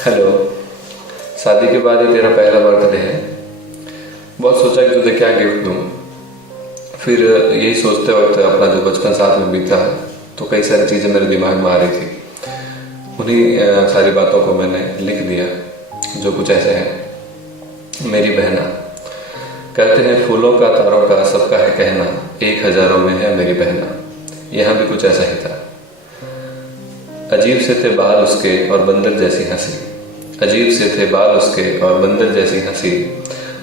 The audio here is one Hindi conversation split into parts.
हेलो। शादी के बाद ये तेरा पहला बर्थडे है। बहुत सोचा कि तुझे क्या गिफ्ट दूँ। फिर यही सोचते वक्त अपना जो बचपन साथ में बीता तो कई सारी चीज़ें मेरे दिमाग में आ रही थी। उन्हीं सारी बातों को मैंने लिख दिया, जो कुछ ऐसे है। मेरी बहना कहते हैं, फूलों का तारों का सबका है कहना, एक हज़ारों में है मेरी बहना। यहाँ भी कुछ ऐसा ही था। अजीब से थे बाल उसके और बंदर जैसी हंसी, अजीब से थे बाल उसके और बंदर जैसी हंसी।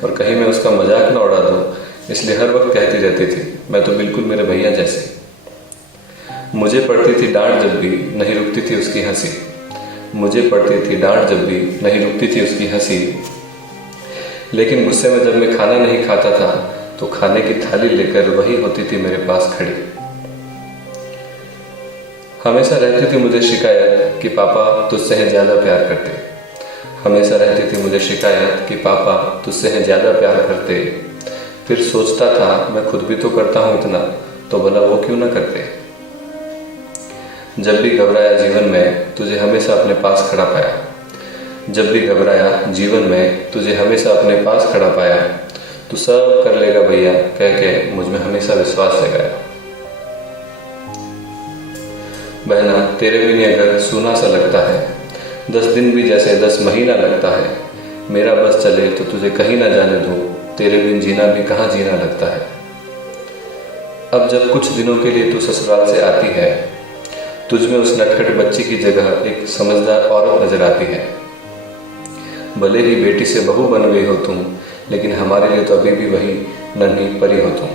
और कहीं मैं उसका मजाक न उड़ा दूँ, इसलिए हर वक्त कहती रहती थी, मैं तो बिल्कुल मेरे भैया जैसी। मुझे पड़ती थी डांट जब भी नहीं रुकती थी उसकी हंसी, मुझे पड़ती थी डांट जब भी नहीं रुकती थी उसकी हंसी। लेकिन गुस्से में जब मैं खाना नहीं खाता था तो खाने की थाली लेकर वही होती थी मेरे पास खड़ी। हमेशा रहती थी मुझे शिकायत कि पापा तुझसे हैं ज़्यादा प्यार करते। हमेशा रहती थी मुझे शिकायत कि पापा तुझसे हैं ज़्यादा प्यार करते। फिर सोचता था मैं खुद भी तो करता हूँ इतना, तो भला वो क्यों ना करते। जब भी घबराया जीवन में तुझे हमेशा अपने पास खड़ा पाया, जब भी घबराया जीवन में तुझे हमेशा अपने पास खड़ा पाया। तू सब कर लेगा भैया कह के मुझ में हमेशा विश्वास जगाया। बहना तेरे बिना अगर सूना सा लगता है, 10 दिन भी जैसे 10 महीना लगता है। मेरा बस चले तो तुझे कहीं ना जाने दूँ, तेरे बिन जीना भी कहाँ जीना लगता है। अब जब कुछ दिनों के लिए तू ससुराल से आती है, तुझ में उस नटखट बच्ची की जगह एक समझदार औरत नजर आती है। भले ही बेटी से बहू बन गई हो तुम, लेकिन हमारे लिए तो अभी भी वही नन्ही परी हो तुम।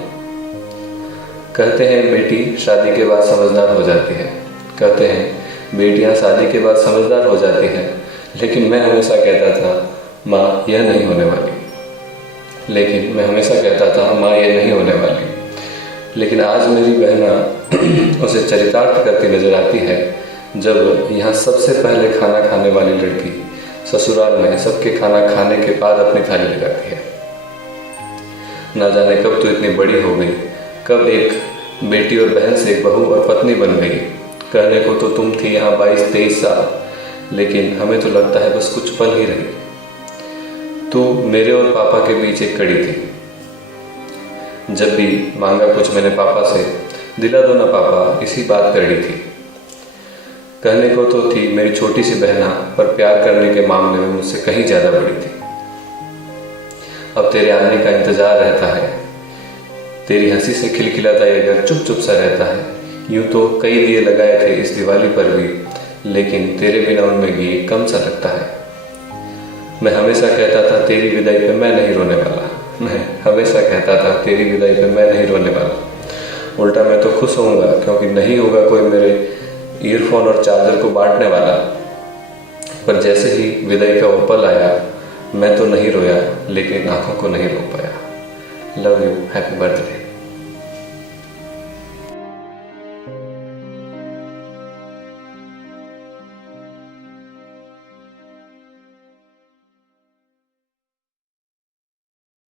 कहते हैं बेटी शादी के बाद समझदार हो जाती है, कहते हैं बेटियां शादी के बाद समझदार हो जाती हैं, लेकिन मैं हमेशा कहता था माँ यह नहीं होने वाली। लेकिन मैं हमेशा कहता था माँ यह नहीं होने वाली। लेकिन आज मेरी बहना उसे चरितार्थ करती नजर आती है, जब यहाँ सबसे पहले खाना खाने वाली लड़की ससुराल में सबके खाना खाने के बाद अपनी थाली लगाती है। ना जाने कब तो इतनी बड़ी हो गई, कब एक बेटी और बहन से एक बहू और पत्नी बन गई। कहने को तो तुम थी यहाँ 22-23 साल, लेकिन हमें तो लगता है बस कुछ पल ही रही। तू मेरे और पापा के बीच एक कड़ी थी। जब भी मांगा कुछ मैंने पापा से, दिला दो ना पापा इसी बात कड़ी थी। कहने को तो थी मेरी छोटी सी बहना, पर प्यार करने के मामले में मुझसे कहीं ज़्यादा बड़ी थी। अब तेरे आने का इंतज़ार रहता है, तेरी हंसी से खिलखिलाता ये घर चुप चुप सा रहता है। यूँ तो कई दिए लगाए थे इस दिवाली पर भी, लेकिन तेरे बिना उनमें घी कम सा लगता है। मैं हमेशा कहता था तेरी विदाई पे मैं नहीं रोने वाला, मैं हमेशा कहता था तेरी विदाई पे मैं नहीं रोने वाला। उल्टा मैं तो खुश होऊंगा, क्योंकि नहीं होगा कोई मेरे ईयरफोन और चार्जर को बांटने वाला। पर जैसे ही विदाई का वो पल आया, मैं तो नहीं रोया, लेकिन आंखों को नहीं रोक पाया। Love you, happy birthday.